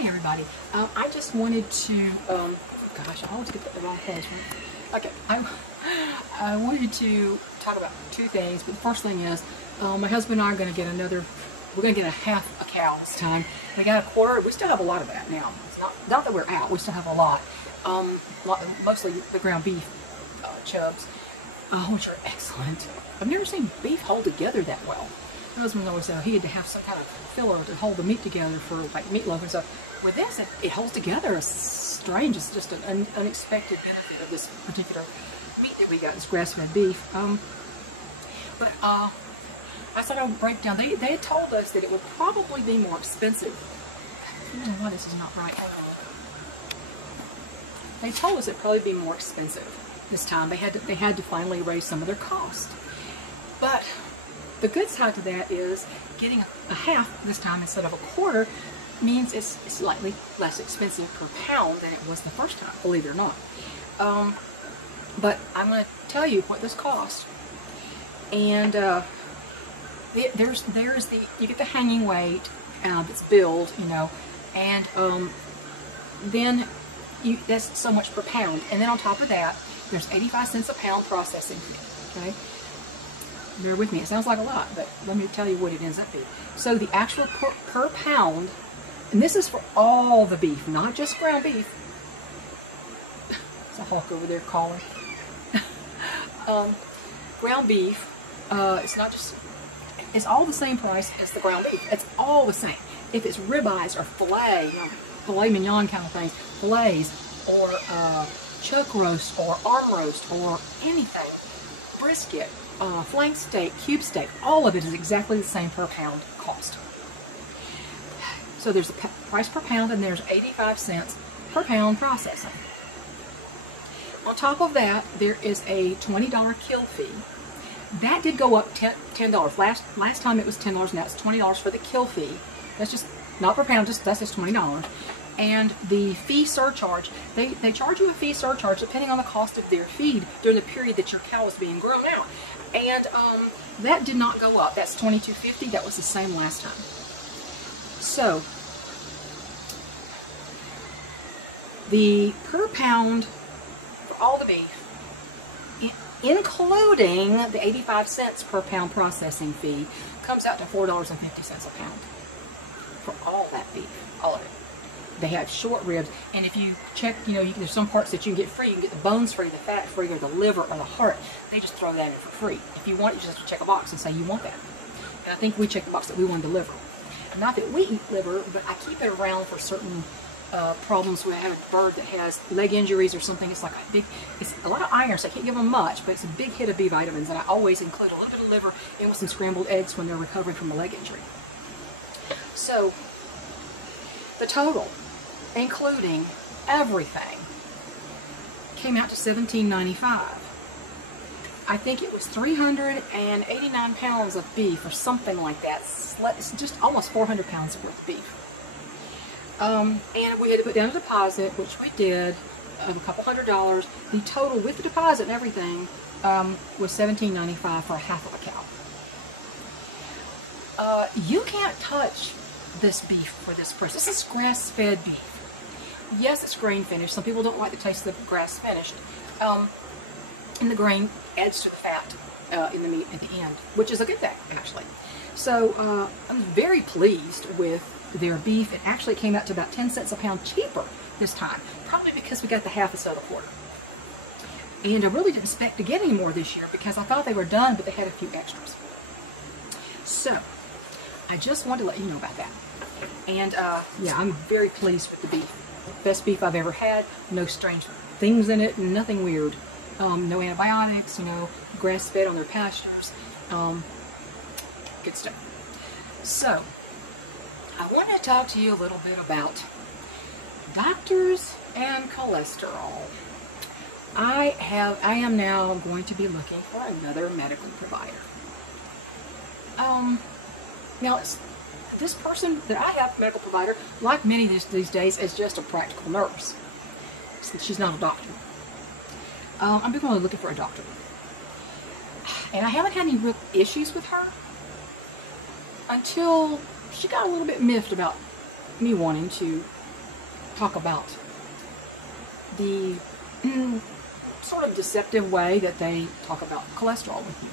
Hi everybody. I just wanted to, gosh, I always get the wrong place, right? Okay, I wanted to talk about two things, but the first thing is, my husband and I are going to get we're going to get a half a cow this time. We got a quarter, we still have a lot of that now. It's not that we're out, we still have a lot. Mostly the ground beef chubs, which are excellent. I've never seen beef hold together that well. My husband always said he had to have some kind of filler to hold the meat together for like meatloaf and stuff. With this, it holds together. It's strange. It's just an unexpected benefit of this particular meat that we got, this grass-fed beef. But I thought I would break down. They had told us that it would probably be more expensive. I don't know why this is not right. They told us it'd probably be more expensive this time. They had to finally raise some of their cost. But the good side to that is getting a half this time instead of a quarter means it's slightly less expensive per pound than it was the first time, believe it or not. But I'm going to tell you what this costs. And you get the hanging weight that's billed, you know, and then that's so much per pound. And then on top of that, there's 85 cents a pound processing fee, okay? Bear with me, it sounds like a lot, but let me tell you what it ends up being. So the actual per pound, and this is for all the beef, not just ground beef. There's a hawk over there calling. Ground beef, it's all the same price as the ground beef. It's all the same. If it's ribeyes or filet, you know, filet mignon kind of things, fillets, or chuck roast, or arm roast, or anything, brisket, flank steak, cube steak, all of it is exactly the same per pound cost. So there's a price per pound and there's 85 cents per pound processing. On top of that, there is a $20 kill fee. That did go up $10. Last time it was $10, now it's $20 for the kill fee. That's just not per pound, that's just $20. And the fee surcharge, they charge you a fee surcharge depending on the cost of their feed during the period that your cow is being grown out. And that did not go up. That's $22.50. That was the same last time. So the per pound for all the beef, including the 85 cents per pound processing fee, comes out to $4.50 a pound for all that beef, all of it. They have short ribs, and if you check, you know, there's some parts that you can get free. You can get the bones free, the fat free, or the liver, or the heart. They just throw that in for free. If you want, you just have to check a box and say you want that. And I think we checked the box that we wanted the liver. Not that we eat liver, but I keep it around for certain problems. We have a bird that has leg injuries or something. It's like it's a lot of iron, so I can't give them much, but it's a big hit of B vitamins, and I always include a little bit of liver in with some scrambled eggs when they're recovering from a leg injury. So the total, including everything, came out to $17.95. I think it was 389 pounds of beef or something like that. It's just almost 400 pounds worth of beef. And we had to put down a deposit, which we did, of a couple $100. The total with the deposit and everything was $17.95 for a half of a cow. You can't touch this beef for this price. This is grass-fed beef. Yes, it's grain finished. Some people don't like the taste of the grass finished. And the grain adds to the fat in the meat at the end, which is a good thing, actually. So I'm very pleased with their beef. It actually came out to about 10 cents a pound cheaper this time, probably because we got the half instead of the quarter. And I really didn't expect to get any more this year because I thought they were done, but they had a few extras. So I just wanted to let you know about that. And yeah, I'm very pleased with the beef. Best beef I've ever had. No strange things in it. Nothing weird. No antibiotics. You know, grass-fed on their pastures. Good stuff. So I want to talk to you a little bit about doctors and cholesterol. I am now going to be looking for another medical provider. Now this person that I have, medical provider, like many these days, is just a practical nurse. She's not a doctor. I'm going to be looking for a doctor. And I haven't had any real issues with her until she got a little bit miffed about me wanting to talk about the sort of deceptive way that they talk about cholesterol with you.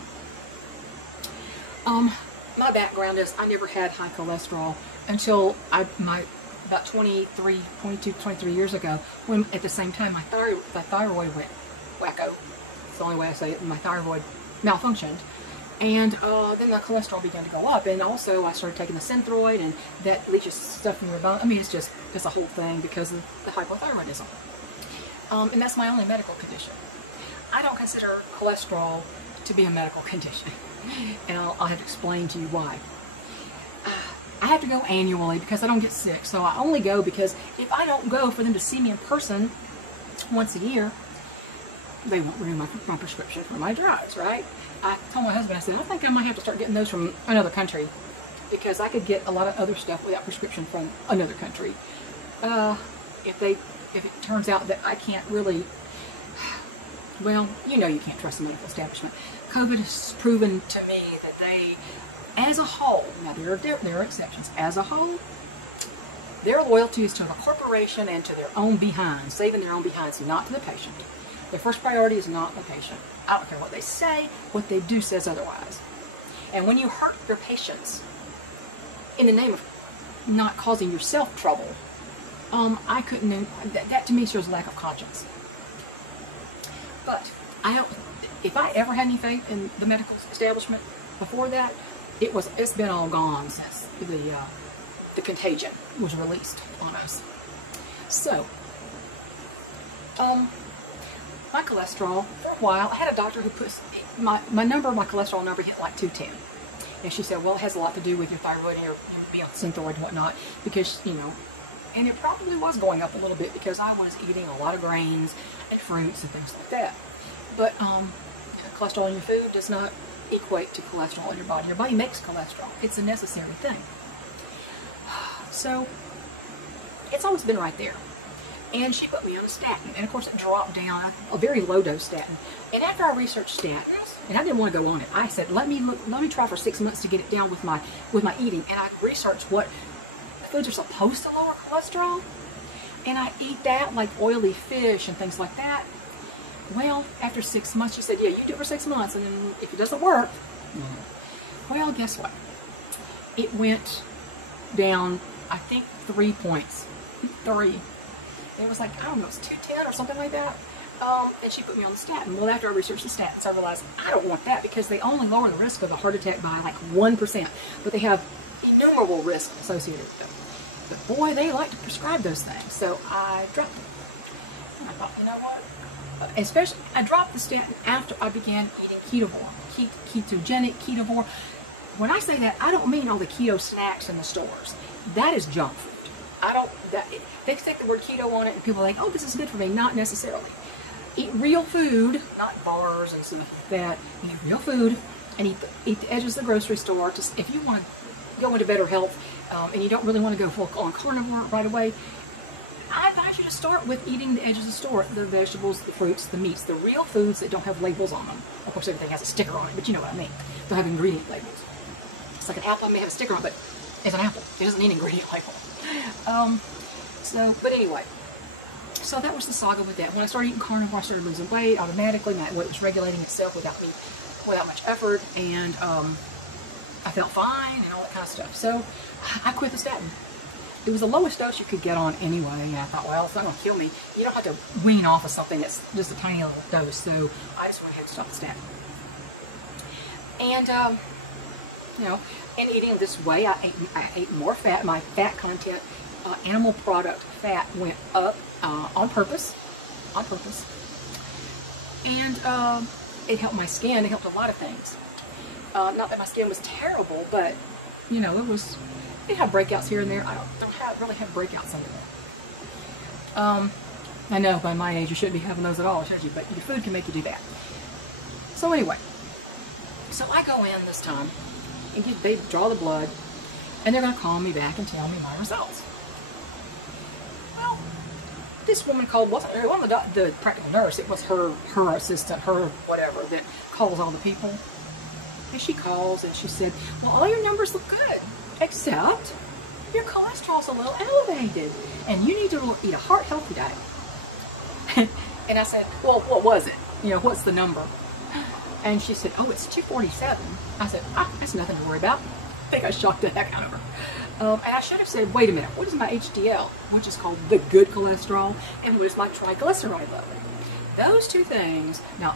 My background is I never had high cholesterol until about 23 years ago, when at the same time my thyroid went wacko. It's the only way I say it. My thyroid malfunctioned, and then the cholesterol began to go up, and also I started taking the Synthroid, and that leaches stuff in your bone. I mean, it's a whole thing because of the hypothyroidism, and that's my only medical condition. I don't consider cholesterol to be a medical condition, and I'll have to explain to you why. I have to go annually because I don't get sick, so I only go because if I don't go for them to see me in person once a year, they won't renew my prescription for my drugs, right? I told my husband, I said, I think I might have to start getting those from another country because I could get a lot of other stuff without prescription from another country. If it turns out that I can't really, well, you know you can't trust the medical establishment. COVID has proven to me that they, as a whole, now there are exceptions, as a whole, their loyalty is to the corporation and to their own behinds, saving their own behinds, not to the patient. Their first priority is not the patient. I don't care what they say, what they do says otherwise. And when you hurt your patients in the name of not causing yourself trouble, I couldn't, that to me shows a lack of conscience. But if I ever had any faith in the medical establishment before that, it's been all gone since the contagion was released on us. So, my cholesterol, for a while, I had a doctor who puts my cholesterol number hit like 210. And she said, well, it has a lot to do with your thyroid and your being on Synthroid and whatnot, because, you know, and it probably was going up a little bit because I was eating a lot of grains and fruits and things like that. But cholesterol in your food does not equate to cholesterol in your body. Your body makes cholesterol. It's a necessary thing. So, it's always been right there. And she put me on a statin, and of course it dropped down, a very low dose statin. And after I researched statins, and I didn't want to go on it, I said, let me try for 6 months to get it down with my eating. And I researched what foods are supposed to lower cholesterol, and I eat that, like oily fish and things like that. Well, after 6 months, she said, yeah, you do it for 6 months, and then if it doesn't work, well, guess what? It went down, I think, 3 points. 3. It was like, I don't know, it's 210 or something like that. And she put me on the statin. Well, after I researched the statins, I realized I don't want that because they only lower the risk of a heart attack by like 1%. But they have innumerable risks associated with them. But boy, they like to prescribe those things. So I dropped them. And I thought, you know what? Especially, I dropped the statin after I began eating ketovore. Ketogenic ketovore. When I say that, I don't mean all the keto snacks in the stores. That is junk food. They stick the word keto on it and people are like, oh, this is good for me. Not necessarily. Eat real food, not bars and stuff like that. Eat real food and eat the edges of the grocery store. Just if you want to go into better health and you don't really want to go full on carnivore right away, I advise you to start with eating the edges of the store, the vegetables, the fruits, the meats, the real foods that don't have labels on them. Of course, everything has a sticker on it, but you know what I mean. They'll have ingredient labels. It's like an apple may have a sticker on it, but it's an apple. It doesn't need an ingredient label. But anyway, so that was the saga with that. When I started eating carnivore, I started losing weight automatically. My weight was regulating itself without much effort, and I felt fine and all that kind of stuff. So I quit the statin. It was the lowest dose you could get on anyway, and I thought, well, it's not going to kill me. You don't have to wean off of something that's just a tiny little dose, so I just went ahead and stopped the statin. And, you know, in eating this way, I ate more fat. My fat content, animal product fat went up on purpose. And it helped my skin. It helped a lot of things. Not that my skin was terrible, but, you know, it had breakouts here and there. I don't really have breakouts anymore. I know by my age you shouldn't be having those at all, should you? But your food can make you do that. So anyway, so I go in this time, and they draw the blood, and they're going to call me back and tell me my results. Well, this woman called, wasn't the practical nurse, it was her assistant, her whatever, that calls all the people. And she calls and she said, well, all your numbers look good, except your cholesterol's a little elevated, and you need to eat a heart-healthy diet. And I said, well, what was it? You know, what's the number? And she said, oh, it's 247. I said, that's nothing to worry about. I think I shocked the heck out of her. And I should have said, wait a minute, what is my HDL, which is called the good cholesterol, and what is my triglyceride level? Those two things. Now,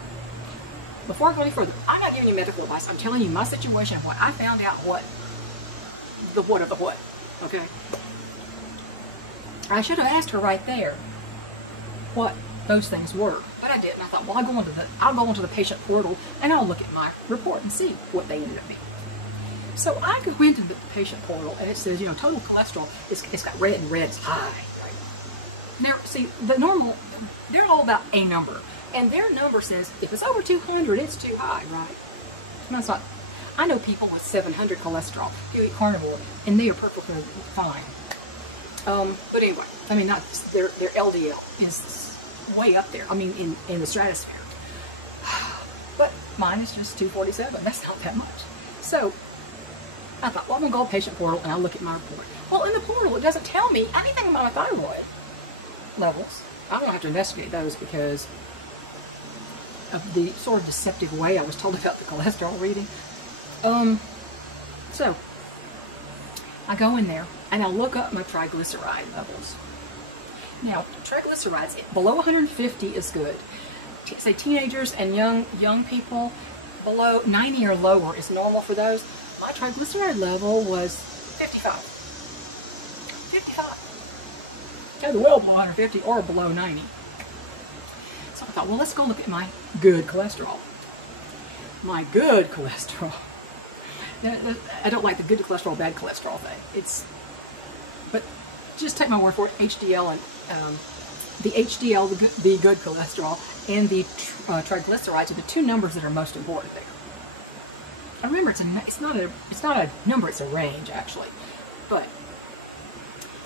before I go any further, I'm not giving you medical advice. I'm telling you my situation of what I found out, what of the what, okay? I should have asked her right there what those things were, but I didn't. I thought, well, I'll go onto the patient portal and I'll look at my report and see what they ended up being. So I go into the patient portal and it says, you know, total cholesterol, it's got red, and red is high. Right? Now, see, the normal, they're all about a number. And their number says, if it's over 200, it's too high, right? That's not, I know people with 700 cholesterol who eat carnivore, and they are perfectly fine. But anyway, I mean, not their LDL is way up there. I mean, in the stratosphere. But mine is just 247. That's not that much. So I thought, well, I'm going to go to patient portal, and I'll look at my report. Well, in the portal, it doesn't tell me anything about my thyroid levels. I don't have to investigate those because of the sort of deceptive way I was told about the cholesterol reading. So I go in there and I look up my triglyceride levels. Now, triglycerides below 150 is good. Say teenagers and young people, below 90 or lower is normal for those. My triglyceride level was 55. 55. Either well below 150 or below 90. So I thought, well, let's go look at my good cholesterol. My good cholesterol. Now, I don't like the good cholesterol, bad cholesterol thing. But just take my word for it. HDL and the HDL, the good cholesterol, and the triglycerides are the two numbers that are most important there. I remember it's not a number, it's a range actually. But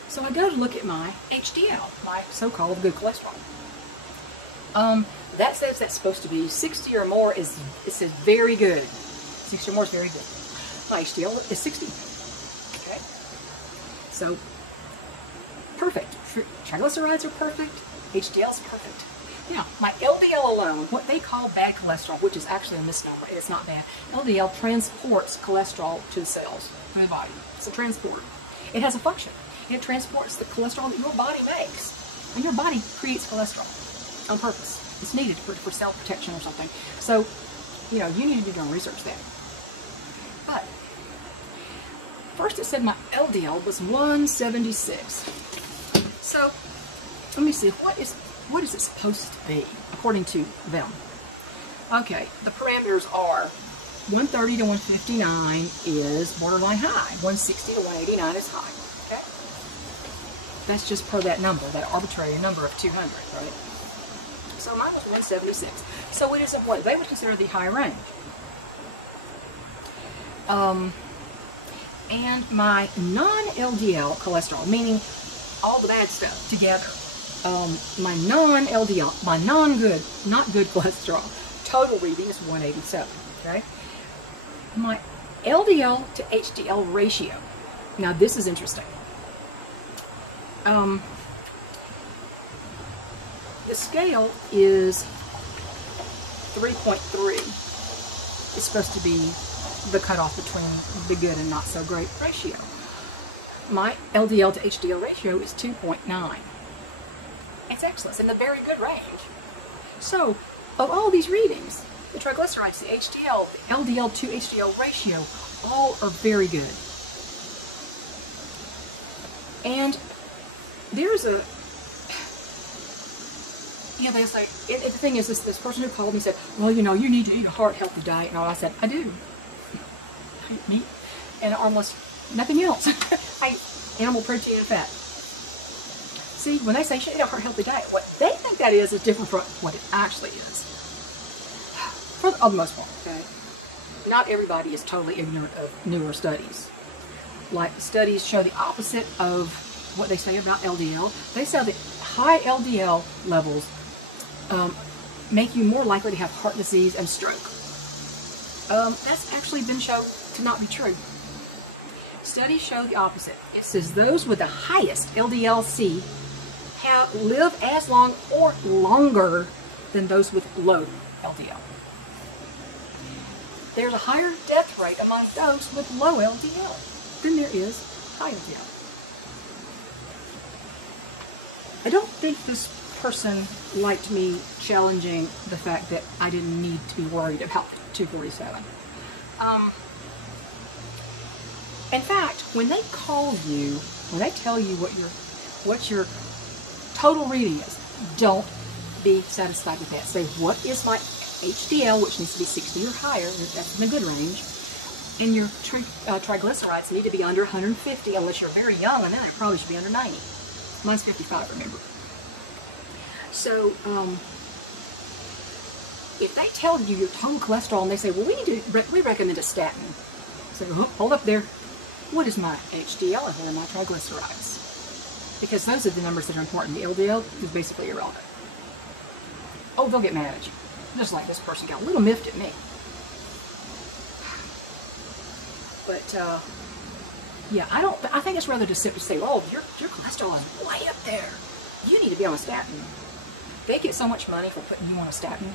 so I go to look at my HDL, my so-called good cholesterol. That says that's supposed to be 60 or more it says very good. 60 or more is very good. My HDL is 60. Okay. So perfect. Triglycerides are perfect. HDL is perfect. Now, my LDL alone, what they call bad cholesterol, which is actually a misnomer, it's not bad. LDL transports cholesterol to the cells in the body. It's a transport. It has a function. It transports the cholesterol that your body makes. And your body creates cholesterol on purpose. It's needed for cell protection or something. So, you know, you need to do your own research there. But first it said my LDL was 176. So let me see, what is it supposed to be according to them? Okay, the parameters are 130 to 159 is borderline high. 160 to 189 is high. Okay, that's just per that number, that arbitrary number of 200, right? So mine was 176. So it is of what they would consider the high range. And my non-LDL cholesterol, meaning all the bad stuff together, my non-LDL, my not good cholesterol, total reading is 187, okay? My LDL to HDL ratio, now this is interesting. The scale is 3.3. It's supposed to be the cutoff between the good and not so great ratio. My LDL to HDL ratio is 2.9. It's excellent. It's in the very good range. So, of all these readings, the triglycerides, the HDL, the LDL to HDL ratio, all are very good. And there's a, you know, they say, the thing is, this person who called me said, well, you know, you need to eat a heart-healthy diet. And I said, I do. I eat meat and almost nothing else. I eat animal protein and fat. See, when they say you should eat a heart-healthy diet, what they think that is different from what it actually is. For the most part, okay? Not everybody is totally ignorant of newer studies. Like, studies show the opposite of what they say about LDL. They say that high LDL levels make you more likely to have heart disease and stroke. That's actually been shown to not be true. Studies show the opposite. It says those with the highest LDL-C live as long or longer than those with low LDL. There's a higher death rate among those with low LDL than there is high LDL. I don't think this person liked me challenging the fact that I didn't need to be worried about 247. In fact, when they call you, when they tell you what your total reading is, don't be satisfied with that. Say, what is my HDL, which needs to be 60 or higher, that's in a good range, and your triglycerides need to be under 150, unless you're very young, and then it probably should be under 90. Mine's 55, remember. So, if they tell you your total cholesterol and they say, well, we recommend a statin. So, hold up there. What is my HDL and what are my triglycerides? Because those are the numbers that are important. The LDL is basically irrelevant. Oh, they'll get mad at you. Just like this person got a little miffed at me. But, yeah, I think it's rather deceptive to say, oh, your cholesterol is way up there. You need to be on a statin. They get so much money for putting you on a statin.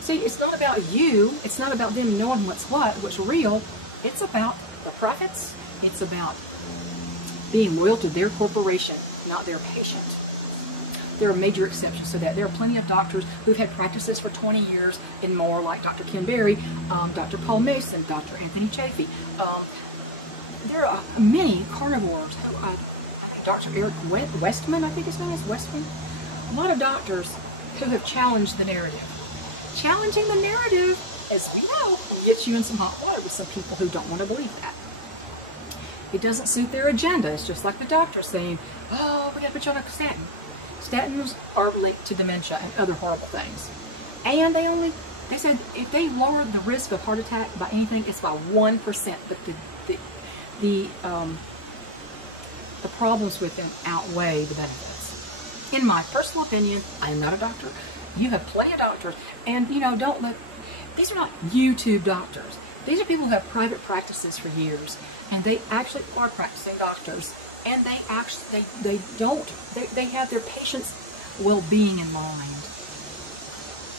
See, it's not about you. It's not about them knowing what's real. It's about the profits. It's about being loyal to their corporation, not their patient. There are major exceptions to that. There are plenty of doctors who've had practices for 20 years and more, like Dr. Ken Berry, Dr. Paul Mason, Dr. Anthony Chafee. There are many carnivores. Dr. Eric Westman, I think his name is Westman. A lot of doctors who have challenged the narrative. Challenging the narrative, as we know, will get you in some hot water with some people who don't want to believe that. It doesn't suit their agenda. It's just like the doctor saying, oh, we got to put you on a statin. Statins are linked to dementia and other horrible things. And they said if they lower the risk of heart attack by anything, it's by 1%. But the problems with them outweigh the benefits. In my personal opinion, I am not a doctor. You have plenty of doctors, and don't let. These are not YouTube doctors. These are people who have private practices for years, and they actually are practicing doctors. And they have their patients' well-being in mind,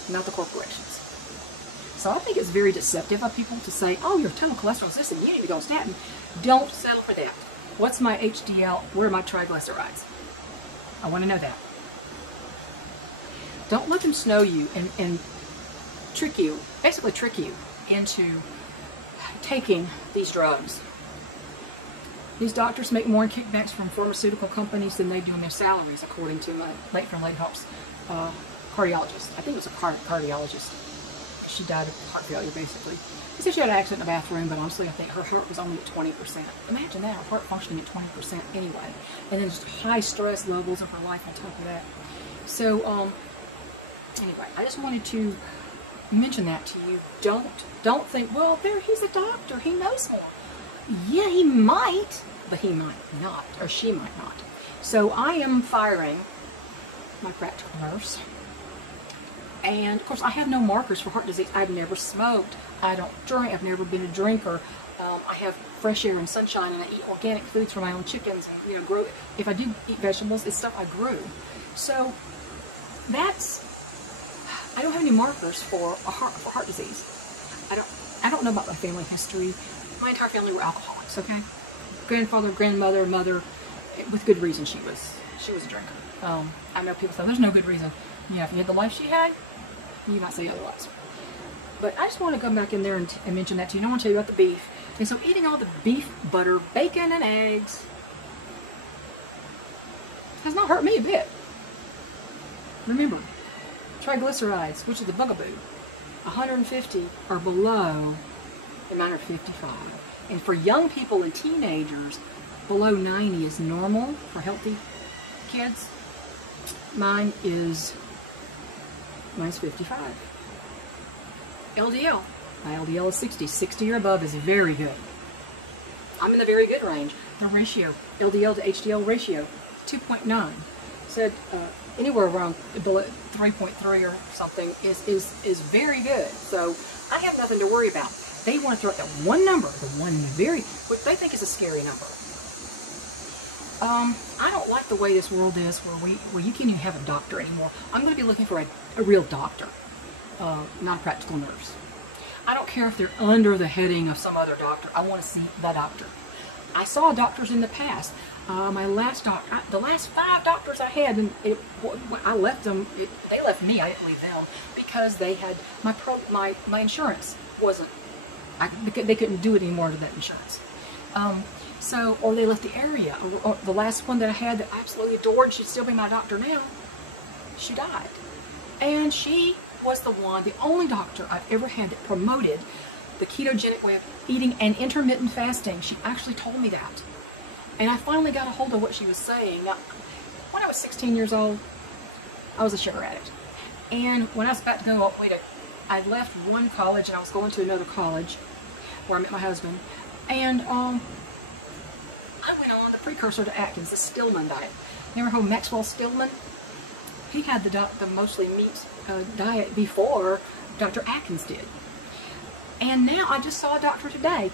not the corporations. So I think it's very deceptive of people to say, oh, your total cholesterol is this and you need to go on statin. Don't settle for that. What's my HDL? Where are my triglycerides? I want to know that. Don't let them snow you and basically trick you into taking these drugs. These doctors make more in kickbacks from pharmaceutical companies than they do in their salaries, according to my late Hope's cardiologist. I think it was a cardiologist. She died of heart failure, basically. She said she had an accident in the bathroom, but honestly, I think her heart was only at 20%. Imagine that, her heart functioning at 20% anyway. And then just high stress levels of her life on top of that. So, anyway, I just wanted to mention that to you. Don't think, well, he's a doctor, he knows more. Yeah, he might, but he might not, or she might not. So I am firing my practical nurse. And, of course, I have no markers for heart disease. I've never smoked. I don't drink. I've never been a drinker. I have fresh air and sunshine, and I eat organic foods from my own chickens. And, grow. If I do eat vegetables, it's stuff I grew. So I don't have any markers for heart disease. I don't know about my family history. My entire family were alcoholics, okay? Grandfather, grandmother, mother, with good reason she was a drinker. I know people say there's no good reason. If you had the life she had, you might say otherwise. But I just want to go back in there and mention that to you. And I want to tell you about the beef. And so eating all the beef, butter, bacon, and eggs has not hurt me a bit. Remember, triglycerides, which is the bugaboo, 150 or below, and mine are 55. And for young people and teenagers, below 90 is normal for healthy kids. Mine's 55. LDL. My LDL is 60. 60 or above is very good. I'm in the very good range. The ratio, LDL to HDL ratio, 2.9. Said anywhere around below 3.3 or something is very good. So I have nothing to worry about. They want to throw out that one number, which they think is a scary number. I don't like the way this world is where you can't even have a doctor anymore. I'm going to be looking for a real doctor, not a practical nurse. I don't care if they're under the heading of some other doctor. I want to see that doctor. I saw doctors in the past. My last doctor, the last 5 doctors I had, and I left them. They left me. I didn't leave them because they had my insurance wasn't. They couldn't do it anymore to that insurance. Or they left the area. Or the last one that I had that I absolutely adored, she'd still be my doctor now, she died. And she was the only doctor I've ever had that promoted the ketogenic way of eating and intermittent fasting. She actually told me that. And I finally got a hold of what she was saying. Now, when I was 16 years old, I was a sugar addict. And when I was about to go away I left one college and I was going to another college where I met my husband. And I went on the precursor to Atkins, the Stillman diet. Remember who Maxwell Stillman? He had the mostly meat diet before Dr. Atkins did. And now I just saw a doctor today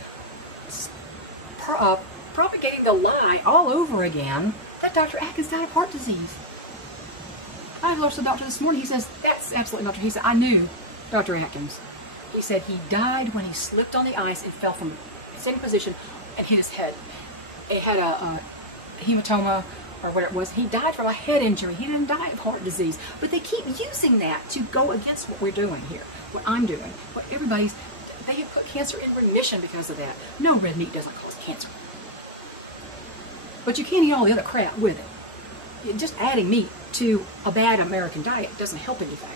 propagating the lie all over again that Dr. Atkins died of heart disease. I lost the doctor this morning. He says, that's absolutely not true. He said, I knew Dr. Atkins. He said he died when he slipped on the ice and fell from the same position and hit his head. It had a hematoma or whatever it was. He died from a head injury. He didn't die of heart disease. But they keep using that to go against what we're doing here, what I'm doing, what everybody's. They have put cancer in remission because of that. No, red meat doesn't cause cancer. But you can't eat all the other crap with it. Just adding meat to a bad American diet doesn't help anything.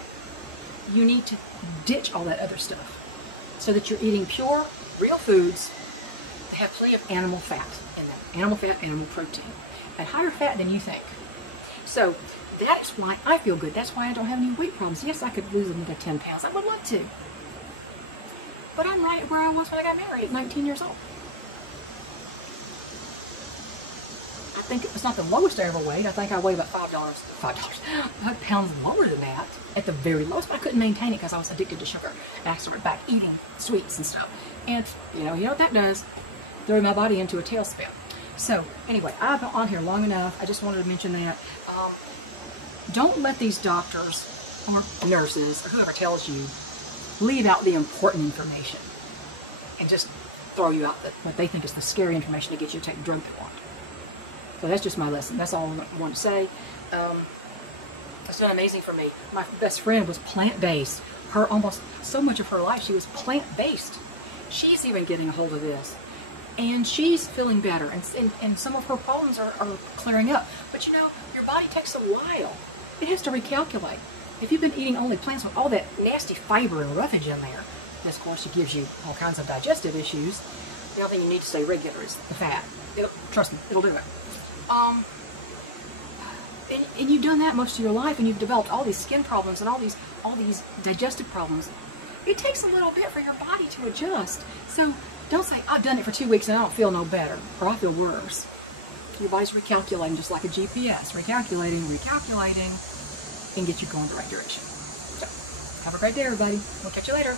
You need to ditch all that other stuff so that you're eating pure, real foods that have plenty of animal fat in them. Animal fat, animal protein. And higher fat than you think. So that is why I feel good. That's why I don't have any weight problems. Yes, I could lose another 10 pounds. I would love to. But I'm right where I was when I got married at 19 years old. I think it's not the lowest I ever weighed. I think I weighed about $5 pounds lower than that at the very lowest, but I couldn't maintain it because I was addicted to sugar. And I started back eating sweets and stuff. And you know what that does? Throw my body into a tailspin. So anyway, I've been on here long enough. I just wanted to mention that. Don't let these doctors or nurses or whoever tells you leave out the important information and just throw you out what they think is the scary information to get you to take the drug they want. So that's just my lesson. That's all I want to say. It's been amazing for me. My best friend was plant-based. Almost so much of her life, she was plant-based. She's even getting a hold of this. And she's feeling better. And some of her problems are clearing up. But you know, your body takes a while. It has to recalculate. If you've been eating only plants with all that nasty fiber and roughage in there, this of course it gives you all kinds of digestive issues. The only thing you need to stay regular is the fat. Trust me, it'll do it. And you've done that most of your life, and you've developed all these skin problems and all these digestive problems. It takes a little bit for your body to adjust. So don't say, I've done it for 2 weeks and I don't feel no better, or I feel worse. Your body's recalculating just like a GPS. Recalculating, and get you going the right direction. So, have a great day, everybody. We'll catch you later.